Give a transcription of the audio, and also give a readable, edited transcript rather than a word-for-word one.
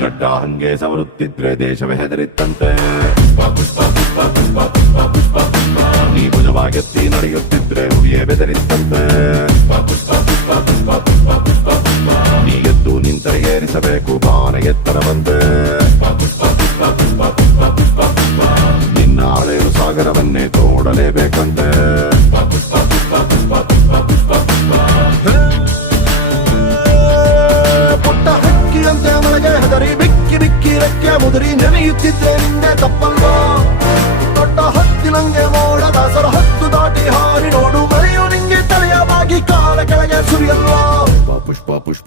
ಗಡ್ಡ ಹಂಗೆ ಸವರುತ್ತಿದ್ರೆ ದೇಶವೇ ಹೆದರಿತ್ತಂತೆ. ನೀ ಭುಜವಾಗೆತ್ತಿ ನಡೆಯುತ್ತಿದ್ರೆ ಹುಲಿಯೇ ಬೆದರಿತ್ತಂತೆ. ನೀಗೆದ್ದು ನಿಂತರೆ ಏರಿಸಬೇಕು ಬಾನೆಗೆತ್ತರ ಬಂದೆ. ನಿನ್ನ ಹಳೆಯ ಸಾಗರವನ್ನೇ ತೋಡಲೇಬೇಕಂತೆ. ಪುಟ್ಟ ಹಕ್ಕಿಯಂತೆ ಮಳೆಗೆ ಹೆದರಿ ಬಿಕ್ಕಿ ಬಿಕ್ಕಿ ರೆಕ್ಕೆ ಮುದುರಿ ನೆನೆಯುತ್ತಿದ್ದೆ ನಿನ್ನೆ ತಪ್ಪಲ್ಲ. ದೊಡ್ಡ ಹತ್ತಿನಂಗೆ ಮೋಡ ದಾಸರ ಹತ್ತು ದಾಟಿ ಹಾರಿ ನೋಡು ಮಳೆಯು ನಿಂಗೆ ತಲೆಯ ಬಾಗಿ ಕಾಲ ಕೆಳಗೆ ಸುರಿಯಲ್ಲ. ಪುಷ್ಪ ಪುಷ್ಪ